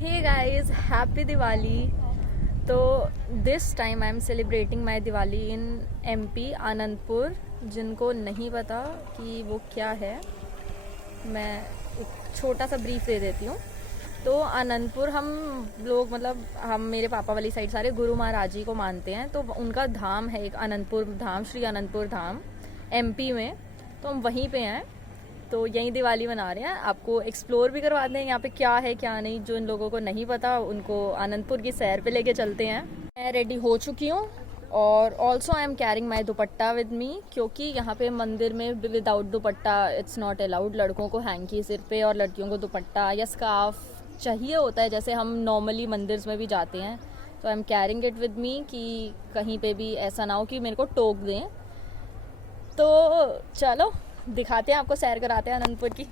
Hey guys, happy Diwali. तो this time I am celebrating my Diwali in MP Anandpur. जिनको नहीं पता कि वो क्या है, मैं एक छोटा सा ब्रीफ दे देती हूँ। तो आनंदपुर हम लोग मतलब हम मेरे पापा वाली साइड सारे गुरु महाराज जी को मानते हैं। तो उनका धाम है एक अनंतपुर धाम, श्री अनंतपुर धाम एमपी में। तो हम वहीं पे हैं, तो यहीं दिवाली मना रहे हैं। आपको एक्सप्लोर भी करवा दें यहाँ पे क्या है क्या नहीं। जो इन लोगों को नहीं पता उनको आनंदपुर की सैर पे लेके चलते हैं। मैं रेडी हो चुकी हूँ और also I am carrying my dupatta with me, क्योंकि यहाँ पे मंदिर में without dupatta it's not allowed. लड़कों को हैंकी सिर पे और लड़कियों को दुपट्टा या स्कार्फ चाहिए होता है, जैसे हम नॉर्मली मंदिर में भी जाते हैं। तो I am carrying it with me कि कहीं पे भी ऐसा ना हो कि मेरे को टोक दें। तो चलो दिखाते हैं आपको, सैर कराते हैं अनंतपुर की।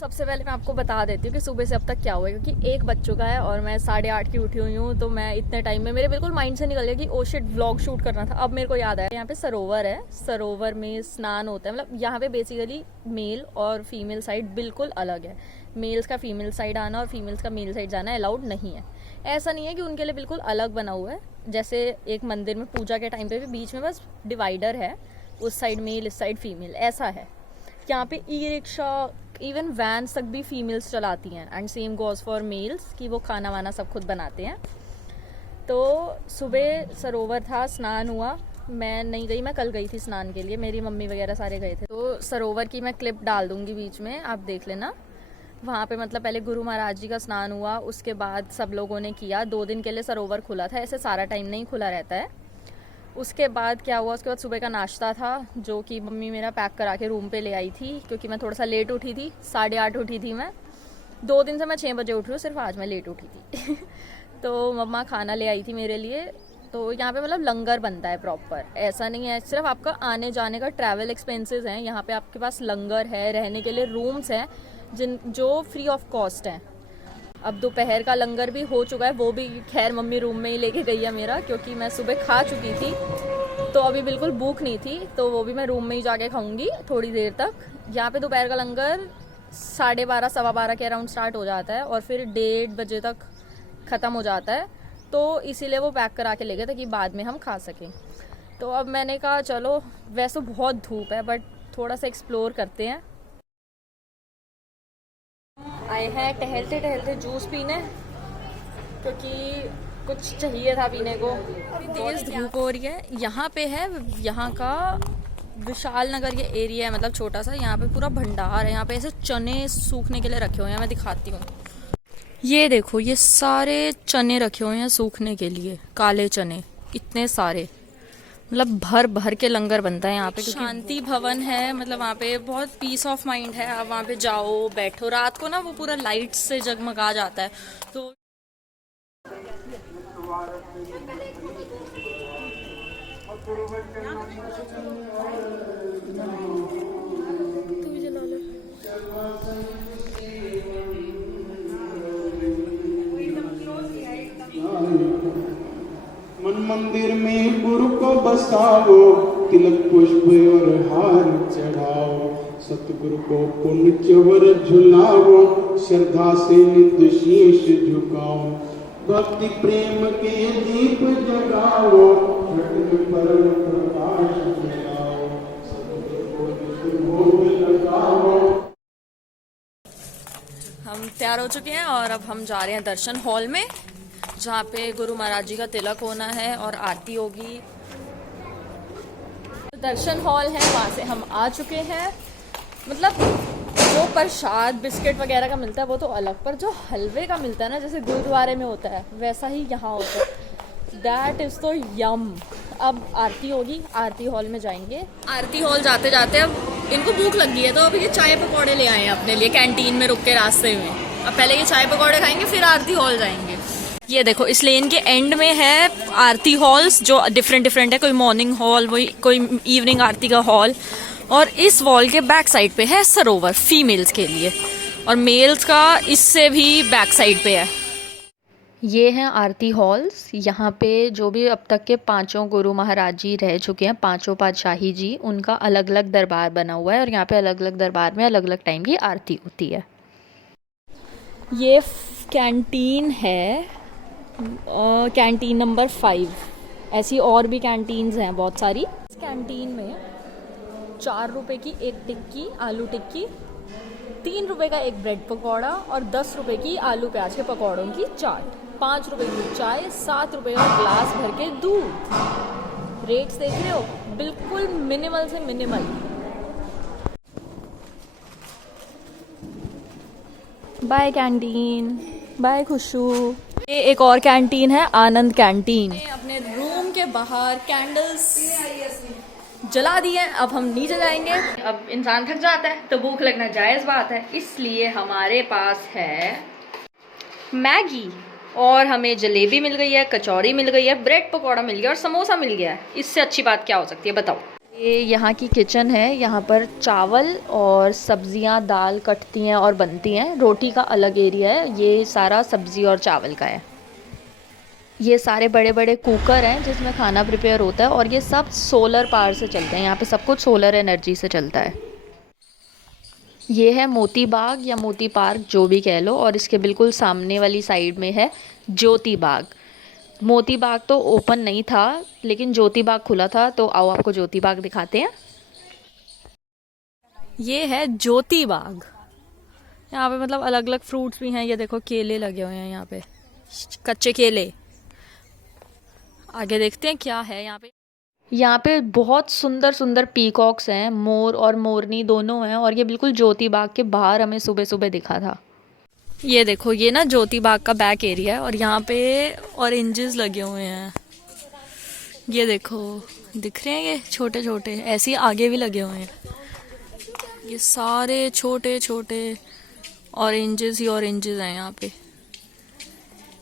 सबसे पहले मैं आपको बता देती हूँ कि सुबह से अब तक क्या हुआ है, क्योंकि 1 बज चुका है और मैं 8:30 की उठी हुई हूँ। तो मैं इतने टाइम में मेरे बिल्कुल माइंड से निकल गया कि ओ शिट, व्लॉग शूट करना था। अब मेरे को याद आया, यहाँ पे सरोवर है, सरोवर में स्नान होता है। मतलब यहाँ पे बेसिकली मेल और फीमेल साइड बिल्कुल अलग है। मेल्स का फीमेल साइड आना और फीमेल्स का मेल साइड जाना अलाउड नहीं है। ऐसा नहीं है कि उनके लिए बिल्कुल अलग बना हुआ है। जैसे एक मंदिर में पूजा के टाइम पे भी बीच में बस डिवाइडर है, उस साइड मेल इस साइड फीमेल, ऐसा है। यहाँ पे ई रिक्शा इवन वैन तक भी फीमेल्स चलाती हैं। And same goes for mails कि वो खाना वाना सब खुद बनाते हैं। तो सुबह सरोवर था, स्नान हुआ। मैं नहीं गई, मैं कल गई थी स्नान के लिए, मेरी मम्मी वगैरह सारे गए थे। तो सरोवर की मैं क्लिप डाल दूंगी बीच में, आप देख लेना। वहाँ पे मतलब पहले गुरु महाराज जी का स्नान हुआ, उसके बाद सब लोगों ने किया। 2 दिन के लिए सरोवर खुला था, ऐसे सारा टाइम नहीं खुला रहता है। उसके बाद क्या हुआ, उसके बाद सुबह का नाश्ता था जो कि मम्मी मेरा पैक करा के रूम पे ले आई थी, क्योंकि मैं थोड़ा सा लेट उठी थी। 8:30 उठी थी मैं। 2 दिन से मैं 6 बजे उठ रही हूँ, सिर्फ आज मैं लेट उठी थी। तो मम्मा खाना ले आई थी मेरे लिए। तो यहाँ पे मतलब लंगर बनता है प्रॉपर, ऐसा नहीं है सिर्फ आपका आने जाने का ट्रैवल एक्सपेंसेस हैं। यहाँ पे आपके पास लंगर है, रहने के लिए रूम्स हैं जो फ्री ऑफ कॉस्ट हैं। अब दोपहर का लंगर भी हो चुका है, वो भी खैर मम्मी रूम में ही लेके गई है मेरा, क्योंकि मैं सुबह खा चुकी थी। तो अभी बिल्कुल भूख नहीं थी, तो वो भी मैं रूम में ही जाके खाऊंगी थोड़ी देर तक। यहाँ पे दोपहर का लंगर 12:30 12:15 के अराउंड स्टार्ट हो जाता है और फिर 1:30 बजे तक ख़त्म हो जाता है। तो इसीलिए वो पैक करा के ले गए ताकि बाद में हम खा सकें। तो अब मैंने कहा चलो, वैसे बहुत धूप है बट थोड़ा सा एक्सप्लोर करते हैं। आए हैं टहलते टहलते जूस पीने, क्योंकि कुछ चाहिए था पीने को। तेज धूप हो रही है। यहाँ पे है, यहाँ का विशाल नगर ये एरिया है, मतलब छोटा सा। यहाँ पे पूरा भंडार है। यहाँ पे ऐसे चने सूखने के लिए रखे हुए हैं, मैं दिखाती हूँ। ये देखो, ये सारे चने रखे हुए हैं सूखने के लिए, काले चने इतने सारे। मतलब भर भर के लंगर बनता है यहाँ पे। शांति भवन है, मतलब वहाँ पे बहुत पीस ऑफ माइंड है। आप वहाँ पे जाओ, बैठो, रात को ना वो पूरा लाइट से जगमगा जाता है। तो तू भी जला ले। मन मंदिर में गुरु को बसाओ, तिलक पुष्प और हार चढ़ाओ, सतगुरु को पुण्य चवर झुलाओ, श्रद्धा से नित्य शीश झुकाओ, भक्ति प्रेम के दीप जगाओ, छठ पर्व प्रकाश फैलाओ, सतगुरु को नित्य भोग लगाओ। हम तैयार हो चुके हैं और अब हम जा रहे हैं दर्शन हॉल में, जहाँ पे गुरु महाराज जी का तिलक होना है और आरती होगी। तो दर्शन हॉल है, वहाँ से हम आ चुके हैं। मतलब जो प्रसाद बिस्किट वगैरह का मिलता है वो तो अलग, पर जो हलवे का मिलता है ना, जैसे गुरुद्वारे में होता है वैसा ही यहाँ होता है। दैट इज़ तो यम। अब आरती होगी, आरती हॉल में जाएंगे। आरती हॉल जाते जाते अब इनको भूख लग गई है, तो अभी ये चाय पकौड़े ले आए हैं अपने लिए कैंटीन में रुक के रास्ते में। अब पहले ये चाय पकौड़े खाएंगे, फिर आरती हॉल जाएंगे। ये देखो, इस लेन के एंड में है आरती हॉल्स, जो डिफरेंट डिफरेंट है। कोई मॉर्निंग हॉल, कोई इवनिंग आरती का हॉल। और इस वॉल के बैक साइड पे है सरोवर फीमेल्स के लिए, और मेल्स का इससे भी बैक साइड पे है। ये हैं आरती हॉल्स। यहाँ पे जो भी अब तक के 5 गुरु महाराज जी रह चुके हैं, 5 पातशाही जी, उनका अलग अलग दरबार बना हुआ है और यहाँ पे अलग अलग दरबार में अलग अलग टाइम की आरती होती है। ये कैंटीन है, कैंटीन नंबर 5। ऐसी और भी कैंटीन्स हैं बहुत सारी। इस कैंटीन में 4 रुपए की एक टिक्की, आलू टिक्की, 3 रुपए का एक ब्रेड पकौड़ा और 10 रुपए की आलू प्याज के पकौड़ों की चाट, 5 रुपए की चाय, 7 रुपए का ग्लास भर के दूध। रेट्स देख रहे हो, बिल्कुल मिनिमल से minimal. Bye canteen, bye Khushu. ये एक और कैंटीन है, आनंद कैंटीन। अपने रूम के बाहर कैंडल्स जला दिए, अब हम नीचे जाएंगे। अब इंसान थक जाता है तो भूख लगना जायज़ बात है, इसलिए हमारे पास है मैगी और हमें जलेबी मिल गई है, कचौड़ी मिल गई है, ब्रेड पकौड़ा मिल गया और समोसा मिल गया है। इससे अच्छी बात क्या हो सकती है बताओ। ये यहाँ की किचन है, यहाँ पर चावल और सब्जियाँ, दाल कटती हैं और बनती हैं। रोटी का अलग एरिया है, ये सारा सब्जी और चावल का है। ये सारे बड़े बड़े कुकर हैं जिसमें खाना प्रिपेयर होता है और ये सब सोलर पावर से चलते हैं। यहाँ पे सब कुछ सोलर एनर्जी से चलता है। ये है मोती बाग या मोती पार्क, जो भी कह लो, और इसके बिल्कुल सामने वाली साइड में है ज्योति बाग। मोती बाग तो ओपन नहीं था लेकिन ज्योति बाग खुला था, तो आओ आपको ज्योति बाग दिखाते हैं। ये है ज्योति बाग। यहाँ पे मतलब अलग अलग फ्रूट्स भी हैं। ये देखो केले लगे हुए हैं यहाँ पे, कच्चे केले। आगे देखते हैं क्या है यहाँ पे। यहाँ पे बहुत सुंदर सुंदर पीकॉक्स हैं, मोर और मोरनी दोनों हैं, और ये बिल्कुल ज्योति बाग के बाहर हमें सुबह सुबह दिखा था। ये देखो, ये ना ज्योति बाग का बैक एरिया है और यहाँ पे ऑरेंजेस लगे हुए हैं। ये देखो, दिख रहे हैं ये छोटे छोटे, ऐसे ही आगे भी लगे हुए हैं। ये सारे छोटे छोटे ऑरेंजेस ही ऑरेंजेस हैं यहाँ पे,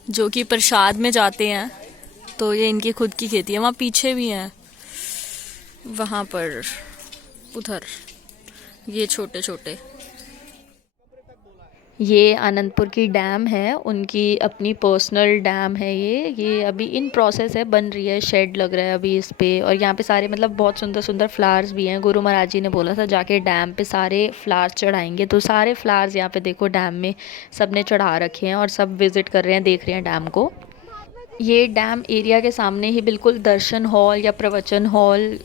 जो कि प्रसाद में जाते हैं। तो ये इनकी खुद की खेती है। वहाँ पीछे भी हैं, वहाँ पर उधर ये छोटे छोटे। ये आनंदपुर की डैम है, उनकी अपनी पर्सनल डैम है। ये अभी इन प्रोसेस है, बन रही है, शेड लग रहा है अभी इस पे। और यहाँ पे सारे मतलब बहुत सुंदर सुंदर फ्लावर्स भी हैं। गुरु महाराज जी ने बोला था जाके डैम पे सारे फ्लावर्स चढ़ाएंगे, तो सारे फ्लावर्स यहाँ पे देखो डैम में सब ने चढ़ा रखे हैं और सब विजिट कर रहे हैं, देख रहे हैं डैम को। ये डैम एरिया के सामने ही बिल्कुल दर्शन हॉल या प्रवचन हॉल,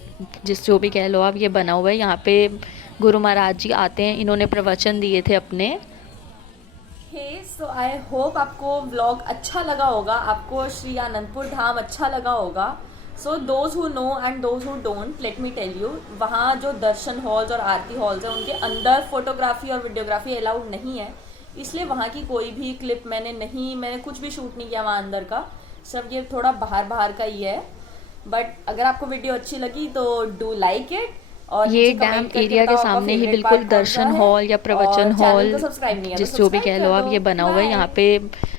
जो भी कह लो आप, ये बना हुआ है। यहाँ पे गुरु महाराज जी आते हैं, इन्होंने प्रवचन दिए थे अपने। सो आई होप आपको व्लॉग अच्छा लगा होगा, आपको श्री आनंदपुर धाम अच्छा लगा होगा। So those who know and those who don't, let me tell you, वहाँ जो दर्शन हॉल्स और आरती हॉल्स हैं उनके अंदर फोटोग्राफी और वीडियोग्राफी अलाउड नहीं है, इसलिए वहाँ की कोई भी क्लिप मैंने कुछ भी शूट नहीं किया वहाँ अंदर का। सब ये थोड़ा बाहर बाहर का ही है। बट अगर आपको वीडियो अच्छी लगी तो डू लाइक इट। और ये डैम एरिया के सामने ही बिल्कुल दर्शन हॉल या प्रवचन हॉल, जो भी कह लो आप, ये बना हुआ है। यहाँ पे